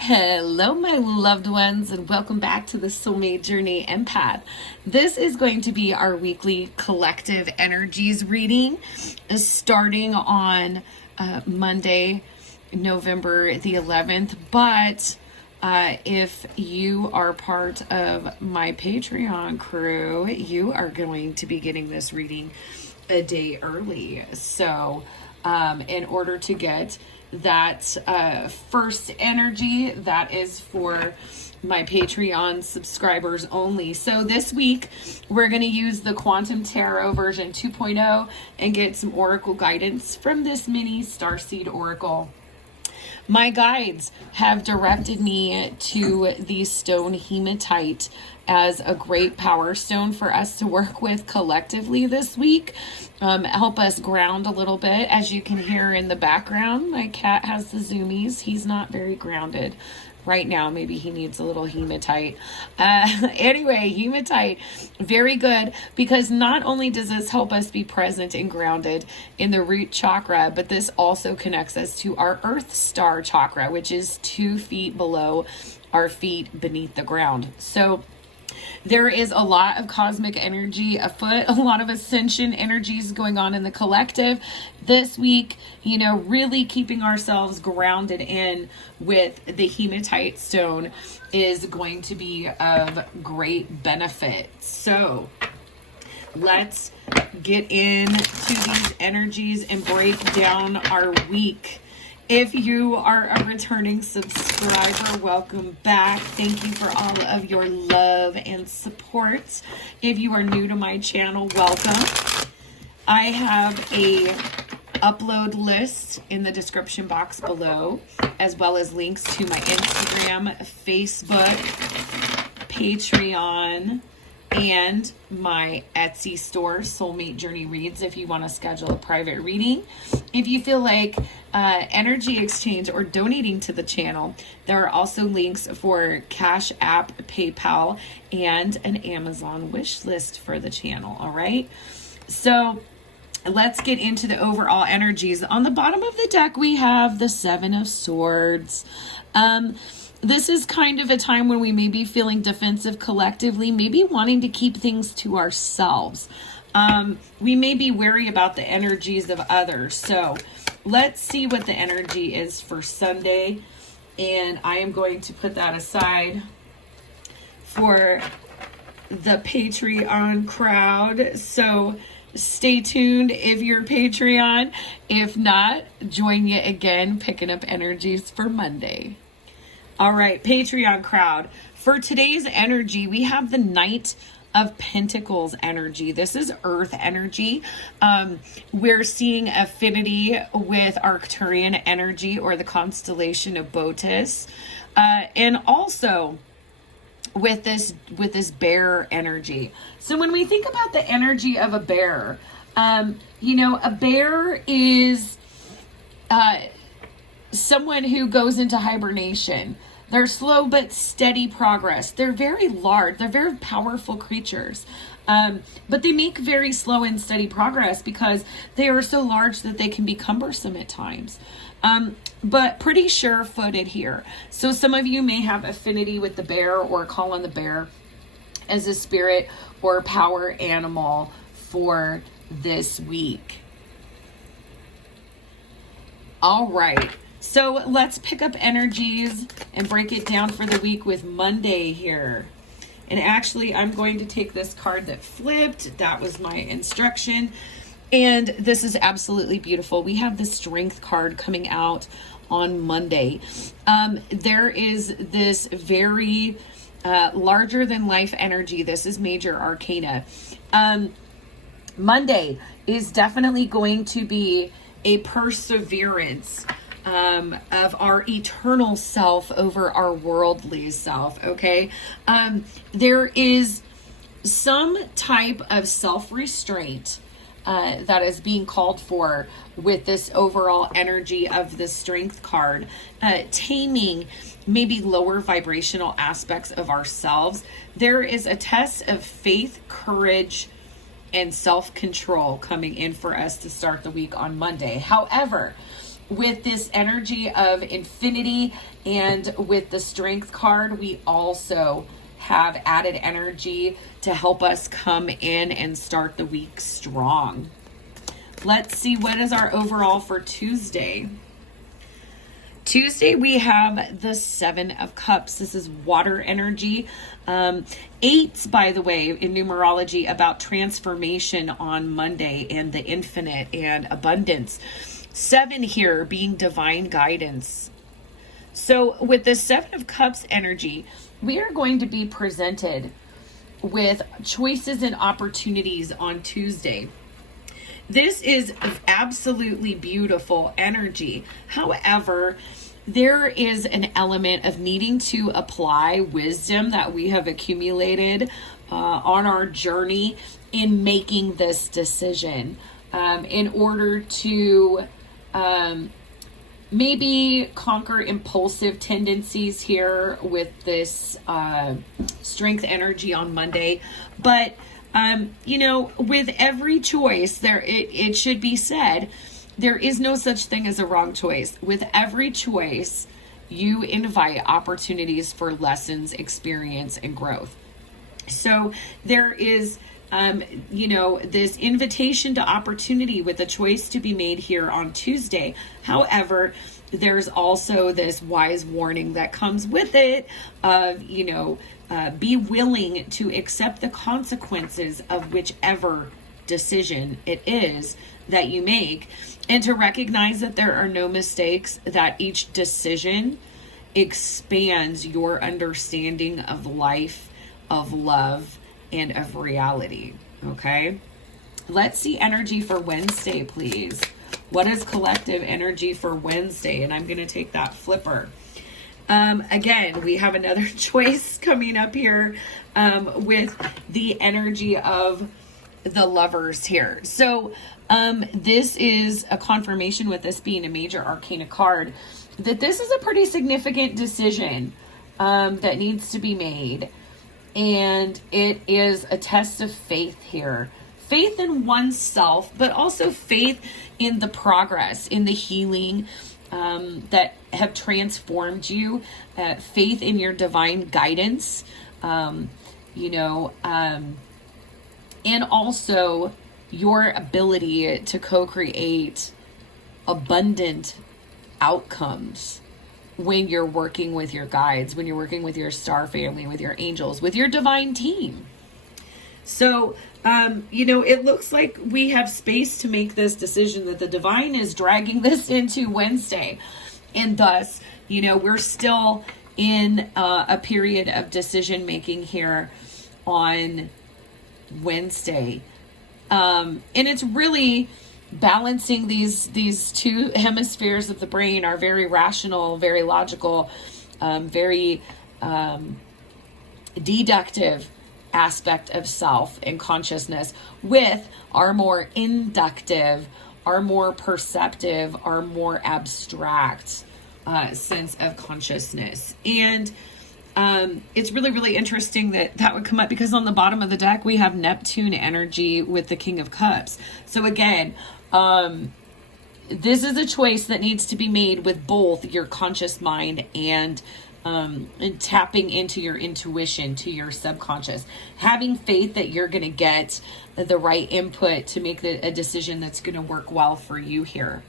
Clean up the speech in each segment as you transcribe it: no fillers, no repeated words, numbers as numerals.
Hello, my loved ones, and welcome back to the Soulmate Journey Empath. This is going to be our weekly collective energies reading, starting on Monday, November the 11th. But if you are part of my Patreon crew, you are going to be getting this reading a day early. So in order to get that first energy, that is for my Patreon subscribers only. So this week we're going to use the Quantum Tarot version 2.0 and get some oracle guidance from this mini Starseed oracle. My guides have directed me to the stone hematite as a great power stone for us to work with collectively this week. Help us ground a little bit. As you can hear in the background, my cat has the zoomies. He's not very grounded right now. Maybe he needs a little hematite. Anyway, hematite, very good, because not only does this help us be present and grounded in the root chakra, but this also connects us to our earth star chakra, which is 2 feet below our feet beneath the ground. So there is a lot of cosmic energy afoot, a lot of ascension energies going on in the collective this week, really keeping ourselves grounded in with the hematite stone is going to be of great benefit. So let's get into these energies and break down our week. If you are a returning subscriber, welcome back. Thank you for all of your love and support. If you are new to my channel, welcome. I have a upload list in the description box below, as well as links to my Instagram, Facebook, Patreon, and my Etsy store, Soulmate Journey Reads, if you want to schedule a private reading. If you feel like energy exchange or donating to the channel, there are also links for CashApp, PayPal, and an Amazon wish list for the channel. All right. So let's get into the overall energies. On the bottom of the deck, we have the 7 of Swords. This is kind of a time when we may be feeling defensive collectively, maybe wanting to keep things to ourselves. We may be wary about the energies of others. So let's see what the energy is for Sunday. And I am going to put that aside for the Patreon crowd. So stay tuned if you're Patreon. If not, join you again, picking up energies for Monday. All right, Patreon crowd. For today's energy, we have the Knight of Pentacles energy. This is earth energy. We're seeing affinity with Arcturian energy or the constellation of Botus. And also with this bear energy. So when we think about the energy of a bear, a bear is someone who goes into hibernation. They're slow but steady progress. They're very large. They're very powerful creatures. But they make very slow and steady progress because they are so large that they can be cumbersome at times. But pretty sure-footed here. So some of you may have affinity with the bear or call on the bear as a spirit or power animal for this week. All right. So let's pick up energies and break it down for the week with Monday here. And actually, I'm going to take this card that flipped. That was my instruction. And this is absolutely beautiful. We have the Strength card coming out on Monday. There is this very larger than life energy. This is major arcana. Monday is definitely going to be a perseverance of our eternal self over our worldly self, okay? There is some type of self-restraint that is being called for with this overall energy of the Strength card, taming maybe lower vibrational aspects of ourselves. There is a test of faith, courage, and self-control coming in for us to start the week on Monday. However, with this energy of infinity and with the strength card, we also have added energy to help us come in and start the week strong. Let's see, what is our overall for Tuesday? Tuesday, we have the Seven of Cups. This is water energy. Eights, by the way, in numerology, about transformation on Monday and the infinite and abundance. Seven here being divine guidance. So with the Seven of Cups energy, we are going to be presented with choices and opportunities on Tuesday. This is absolutely beautiful energy. However, there is an element of needing to apply wisdom that we have accumulated on our journey in making this decision in order to maybe conquer impulsive tendencies here with this strength energy on Monday. But with every choice, it should be said, there is no such thing as a wrong choice. With every choice, you invite opportunities for lessons, experience, and growth. So there is, this invitation to opportunity with a choice to be made here on Tuesday. However, there's also this wise warning that comes with it of, be willing to accept the consequences of whichever decision it is that you make, and to recognize that there are no mistakes, that each decision expands your understanding of life, of love, and of reality. Okay? Let's see energy for Wednesday, please. What is collective energy for Wednesday? And I'm going to take that flipper. Again, we have another choice coming up here with the energy of the Lovers here. So this is a confirmation, with this being a major arcana card, that this is a pretty significant decision that needs to be made. And it is a test of faith here. Faith in oneself, but also faith in the progress, in the healing that have transformed you, faith in your divine guidance, and also your ability to co-create abundant outcomes when you're working with your guides, when you're working with your star family, with your angels, with your divine team. So, it looks like we have space to make this decision, that the divine is dragging this into Wednesday. And thus, we're still in a period of decision making here on Wednesday. And it's really balancing these two hemispheres of the brain, are very rational, very logical, very deductive aspect of self and consciousness, with our more inductive, our more perceptive, our more abstract sense of consciousness. And it's really, really interesting that would come up, because on the bottom of the deck, we have Neptune energy with the King of Cups. So again, this is a choice that needs to be made with both your conscious mind and tapping into your intuition, to your subconscious, having faith that you're going to get the right input to make a decision that's going to work well for you here.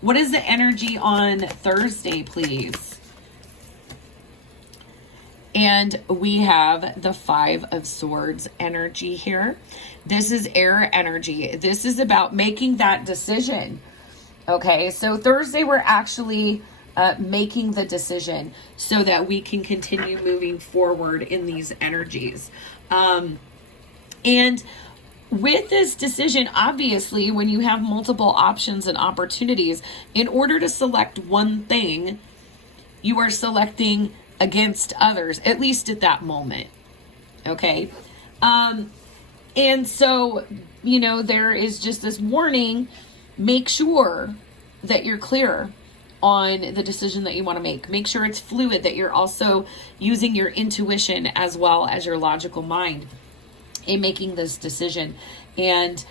What is the energy on Thursday, please? And we have the Five of Swords energy here. This is air energy. This is about making that decision. Okay, so Thursday we're actually making the decision so that we can continue moving forward in these energies. And with this decision, obviously, when you have multiple options and opportunities, in order to select one thing, you are selecting against others, at least at that moment. Okay. And so, there is just this warning: make sure that you're clear on the decision that you want to make. Make sure it's fluid, that you're also using your intuition as well as your logical mind in making this decision, and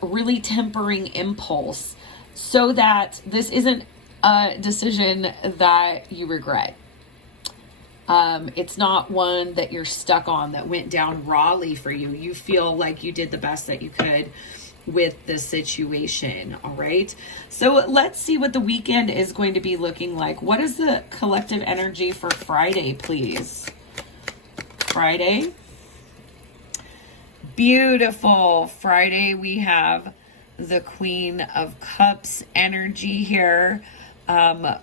really tempering impulse, so that this isn't a decision that you regret. It's not one that you're stuck on, that went down rawly for you. You feel like you did the best that you could with the situation. All right. So let's see what the weekend is going to be looking like. What is the collective energy for Friday, please? Friday. Beautiful. Friday, we have the Queen of Cups energy here,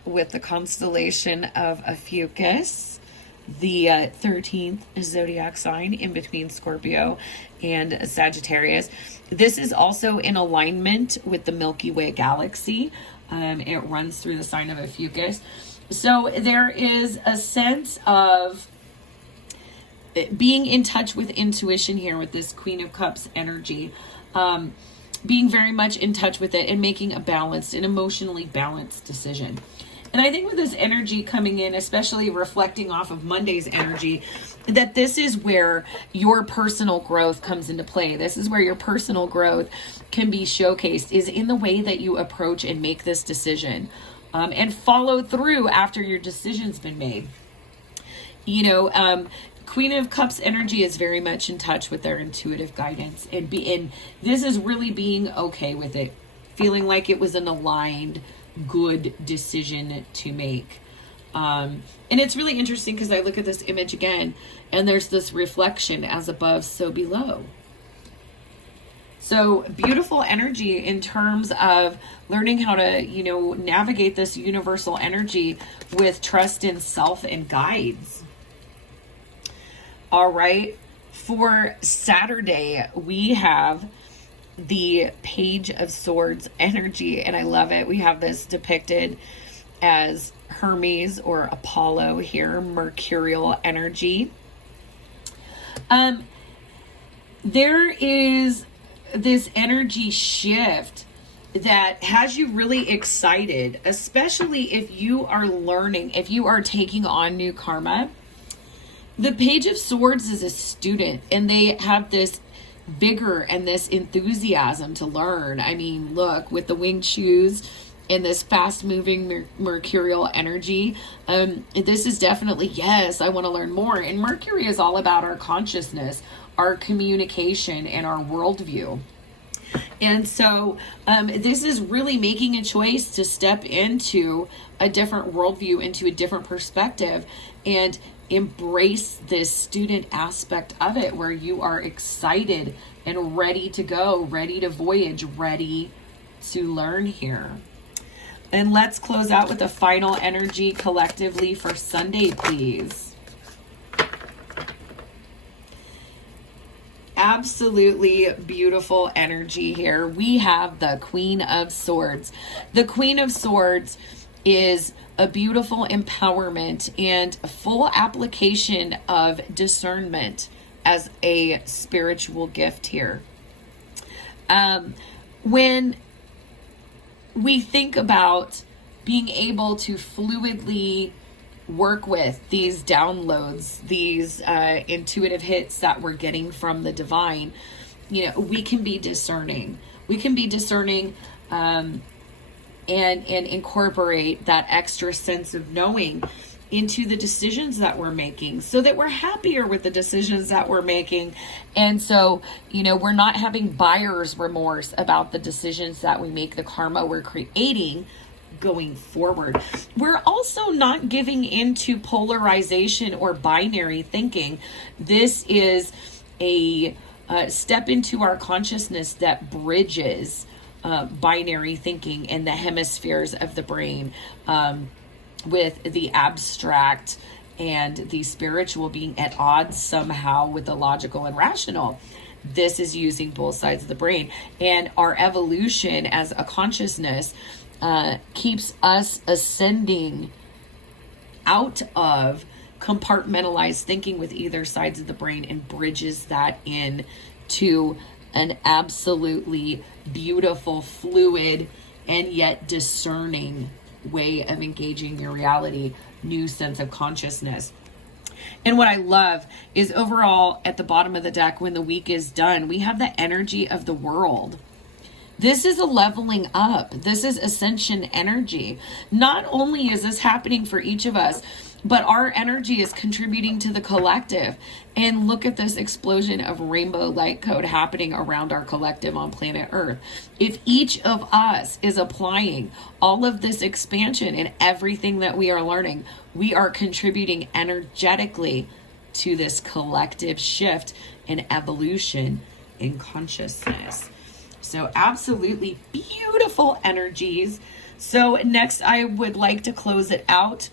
with the constellation of Ophiuchus, the 13th zodiac sign in between Scorpio and Sagittarius. This is also in alignment with the Milky Way galaxy. It runs through the sign of Ophiuchus. So there is a sense of being in touch with intuition here with this Queen of Cups energy. Being very much in touch with it and making a balanced and emotionally balanced decision. And I think with this energy coming in, especially reflecting off of Monday's energy, that this is where your personal growth comes into play. This is where your personal growth can be showcased, is in the way that you approach and make this decision, and follow through after your decision's been made. You know, Queen of Cups energy is very much in touch with their intuitive guidance, and this is really being okay with it, feeling like it was an aligned, good decision to make. And it's really interesting because I look at this image again, and there's this reflection, as above, so below. So beautiful energy in terms of learning how to, navigate this universal energy with trust in self and guides. All right. For Saturday, we have the Page of Swords energy, and I love it. We have this depicted as Hermes or Apollo here, mercurial energy. There is this energy shift that has you really excited, especially if you are learning, if you are taking on new karma. The Page of Swords is a student, and they have this vigor and this enthusiasm to learn. I mean, look, with the winged shoes and this fast moving mercurial energy, this is definitely, yes, I want to learn more. And Mercury is all about our consciousness, our communication, and our worldview. And so this is really making a choice to step into a different worldview, into a different perspective, and embrace this student aspect of it, where you are excited and ready to go, ready to voyage, ready to learn here. And let's close out with the final energy collectively for Sunday, please. Absolutely beautiful energy here. We have the Queen of Swords. The Queen of Swords is a beautiful empowerment and full application of discernment as a spiritual gift here. When we think about being able to fluidly work with these downloads, these intuitive hits that we're getting from the divine, we can be discerning. We can be discerning and incorporate that extra sense of knowing into the decisions that we're making, so that we're happier with the decisions that we're making. And so, we're not having buyer's remorse about the decisions that we make, the karma we're creating going forward. We're also not giving into polarization or binary thinking. This is a step into our consciousness that bridges binary thinking in the hemispheres of the brain, with the abstract and the spiritual being at odds somehow with the logical and rational. This is using both sides of the brain, and our evolution as a consciousness keeps us ascending out of compartmentalized thinking with either sides of the brain, and bridges that in to an absolutely beautiful, fluid, and yet discerning way of engaging your reality, new sense of consciousness. And what I love is overall at the bottom of the deck, when the week is done, we have the energy of the world. This is a leveling up. This is ascension energy. Not only is this happening for each of us, but our energy is contributing to the collective. And look at this explosion of rainbow light code happening around our collective on planet Earth. If each of us is applying all of this expansion and everything that we are learning, we are contributing energetically to this collective shift and evolution in consciousness. So absolutely beautiful energies. So next I would like to close it out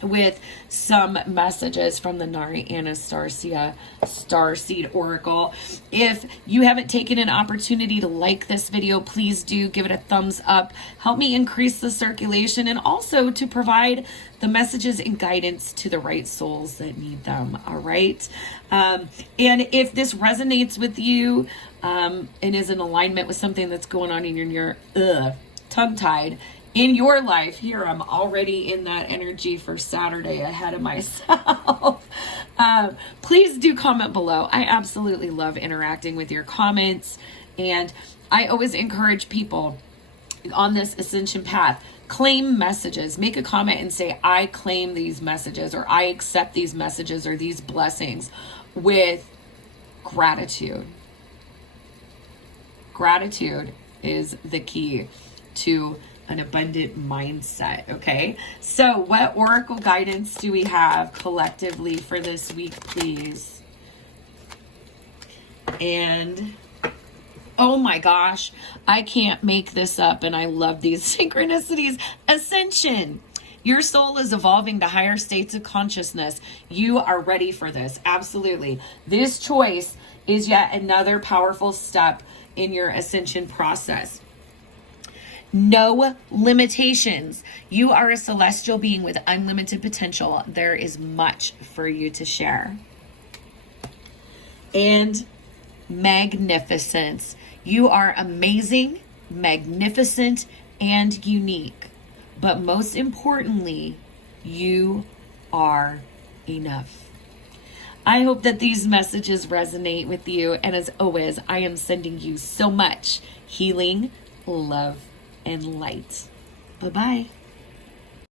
with some messages from the Nari Anastasia Starseed Oracle. If you haven't taken an opportunity to like this video, please do give it a thumbs up. Help me increase the circulation and also to provide the messages and guidance to the right souls that need them. All right. And if this resonates with you and is in alignment with something that's going on in your tongue-tied in your life, here I'm already in that energy for Saturday ahead of myself. Please do comment below. I absolutely love interacting with your comments, and I always encourage people on this ascension path, claim messages. Make a comment and say, I claim these messages, or I accept these messages or these blessings with gratitude. Gratitude is the key to an abundant mindset. Okay, so what oracle guidance do we have collectively for this week, please? And oh my gosh, I can't make this up, and I love these synchronicities. Ascension. Your soul is evolving to higher states of consciousness. You are ready for this. Absolutely. This choice is yet another powerful step in your ascension process. No limitations. You are a celestial being with unlimited potential. There is much for you to share. And magnificence. You are amazing, magnificent, and unique. But most importantly, you are enough. I hope that these messages resonate with you. And as always, I am sending you so much healing, love, and light. Bye-bye.